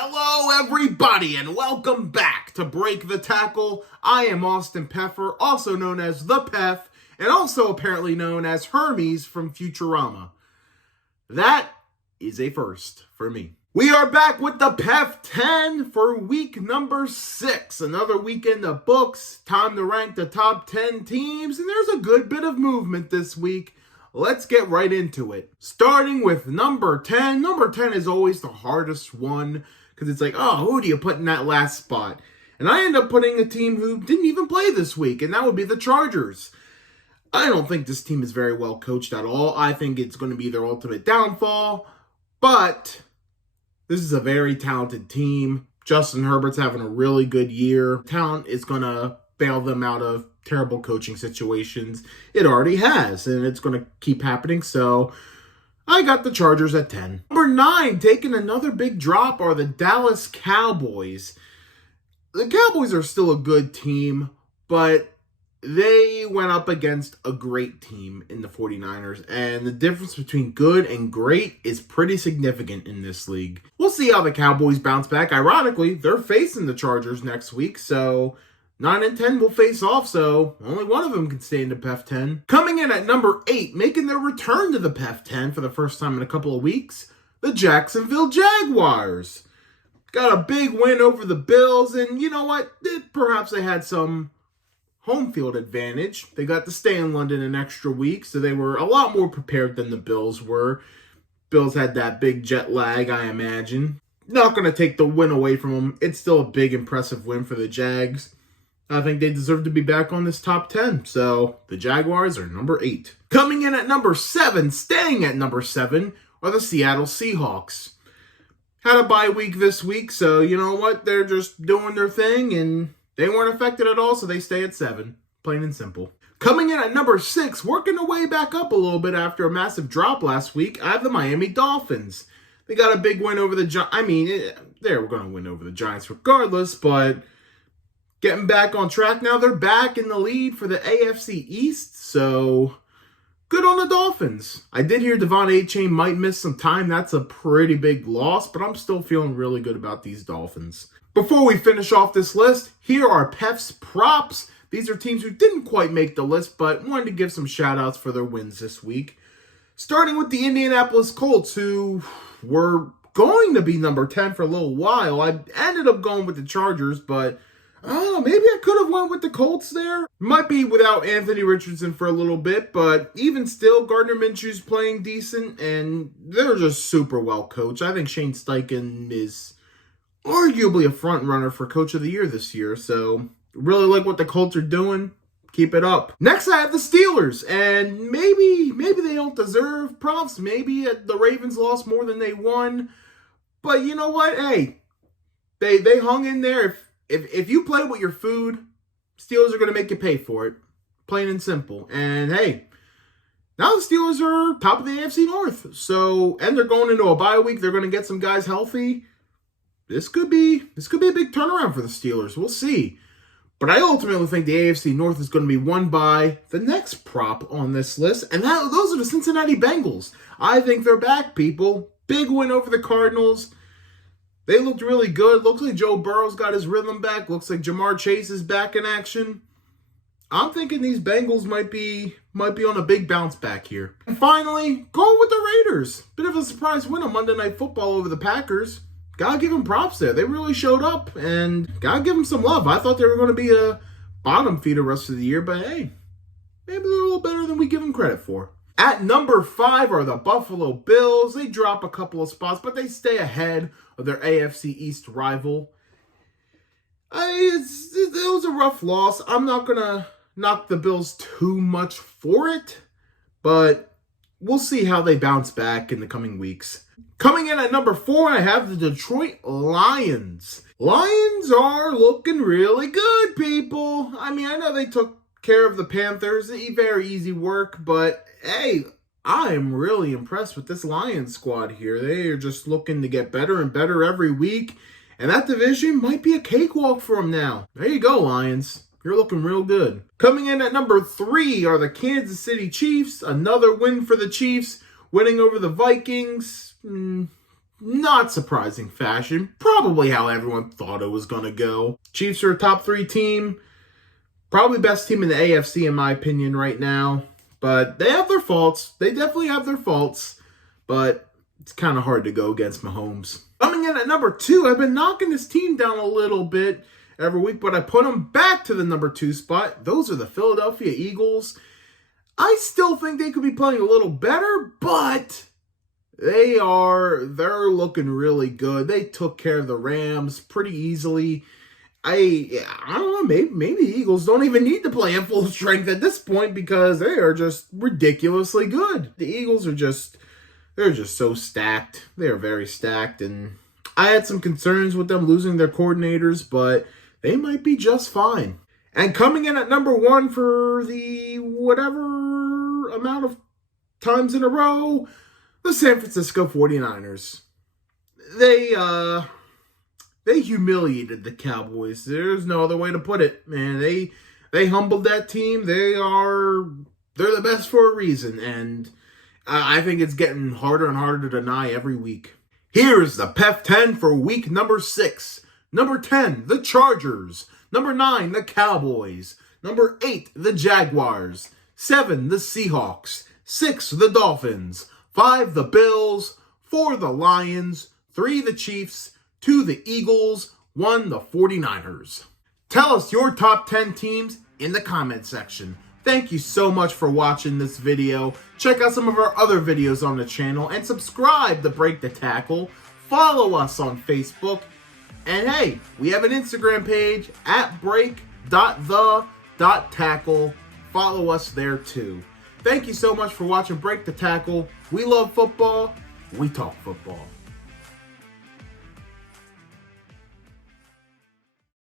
Hello, everybody, and welcome back to Break the Tackle. I am Austin Peffer, also known as the PEF, and also apparently known as Hermes from Futurama. That is a first for me. We are back with the PEF 10 for week number 6. Another week in the books. Time to rank the top 10 teams, and there's a good bit of movement this week. Let's get right into it. Starting with number 10. Number 10 is always the hardest one because it's like, oh, who do you put in that last spot? And I end up putting a team who didn't even play this week, and that would be the Chargers. I don't think this team is very well coached at all. I think it's going to be their ultimate downfall, but this is a very talented team. Justin Herbert's having a really good year. Talent is going to bail them out of terrible coaching situations. It already has, and it's going to keep happening, so I got the Chargers at 10. Number 9, taking another big drop, are the Dallas Cowboys. The Cowboys are still a good team, but they went up against a great team in the 49ers, and the difference between good and great is pretty significant in this league. We'll see how the Cowboys bounce back. Ironically, they're facing the Chargers next week, so 9 and 10 will face off, so only one of them can stay in the PEF 10. Coming in at number 8, making their return to the PEF 10 for the first time in a couple of weeks, the Jacksonville Jaguars. Got a big win over the Bills, and you know what? Perhaps they had some home field advantage. They got to stay in London an extra week, so they were a lot more prepared than the Bills were. Bills had that big jet lag, I imagine. Not going to take the win away from them. It's still a big, impressive win for the Jags. I think they deserve to be back on this top 10. So the Jaguars are number 8. Coming in at number 7, staying at number 7, are the Seattle Seahawks. Had a bye week this week, so you know what? They're just doing their thing, and they weren't affected at all, so they stay at 7. Plain and simple. Coming in at number 6, working their way back up a little bit after a massive drop last week, I have the Miami Dolphins. They got a big win over the Giants. I mean, they were going to win over the Giants regardless, but getting back on track now. They're back in the lead for the AFC East, so good on the Dolphins. I did hear Devon A-Chain might miss some time. That's a pretty big loss, but I'm still feeling really good about these Dolphins. Before we finish off this list, here are PEF's props. These are teams who didn't quite make the list, but wanted to give some shout-outs for their wins this week. Starting with the Indianapolis Colts, who were going to be number 10 for a little while. I ended up going with the Chargers, but I don't know, maybe I could have went with the Colts there. Might be without Anthony Richardson for a little bit, but even still, Gardner Minshew's playing decent, and they're just super well coached. I think Shane Steichen is arguably a front runner for Coach of the Year this year, so really like what the Colts are doing. Keep it up. Next, I have the Steelers, and maybe they don't deserve props. Maybe the Ravens lost more than they won, but you know what? Hey, they hung in there. If you play with your food, Steelers are going to make you pay for it. Plain and simple. And hey, now the Steelers are top of the AFC North. So, and they're going into a bye week. They're going to get some guys healthy. This could be a big turnaround for the Steelers. We'll see. But I ultimately think the AFC North is going to be won by the next prop on this list. And those are the Cincinnati Bengals. I think they're back, people. Big win over the Cardinals. They looked really good. Looks like Joe Burrow's got his rhythm back. Looks like Jamar Chase is back in action. I'm thinking these Bengals might be on a big bounce back here. And finally, going with the Raiders. Bit of a surprise win on Monday Night Football over the Packers. Gotta give them props there. They really showed up, and gotta give them some love. I thought they were going to be a bottom feeder rest of the year, but hey, maybe they're a little better than we give them credit for. At number 5 are the Buffalo Bills. They drop a couple of spots, but they stay ahead of their AFC East rival. It was a rough loss. I'm not going to knock the Bills too much for it, but we'll see how they bounce back in the coming weeks. Coming in at number 4, I have the Detroit Lions. Lions are looking really good, people. I mean, I know they took care of the Panthers. Very easy work, but hey, I am really impressed with this Lions squad here. They are just looking to get better and better every week, and that division might be a cakewalk for them now. There you go, Lions. You're looking real good. Coming in at number 3 are the Kansas City Chiefs. Another win for the Chiefs, winning over the Vikings. not surprising fashion. Probably how everyone thought it was going to go. Chiefs are a top 3 team. Probably best team in the AFC in my opinion right now. But they have their faults. They definitely have their faults. But it's kind of hard to go against Mahomes. Coming in at number 2, I've been knocking this team down a little bit every week, but I put them back to the number 2 spot. Those are the Philadelphia Eagles. I still think they could be playing a little better, but they're looking really good. They took care of the Rams pretty easily. I don't know, maybe the Eagles don't even need to play at full strength at this point because they are just ridiculously good. The Eagles are they're just so stacked. They are very stacked, and I had some concerns with them losing their coordinators, but they might be just fine. And coming in at number 1 for the whatever amount of times in a row, the San Francisco 49ers. They humiliated the Cowboys. There's no other way to put it, man. They humbled that team. They're the best for a reason, and I think it's getting harder and harder to deny every week. Here's the PEF 10 for week number 6. Number 10, the Chargers. Number 9, the Cowboys. Number 8, the Jaguars. 7, the Seahawks. 6, the Dolphins. 5, the Bills. 4, the Lions. 3, the Chiefs. 2, the Eagles. 1, the 49ers. Tell us your top 10 teams in the comment section. Thank you so much for watching this video. Check out some of our other videos on the channel and subscribe to Break the Tackle. Follow us on Facebook. And hey, we have an Instagram page at break.the.tackle. Follow us there too. Thank you so much for watching Break the Tackle. We love football. We talk football.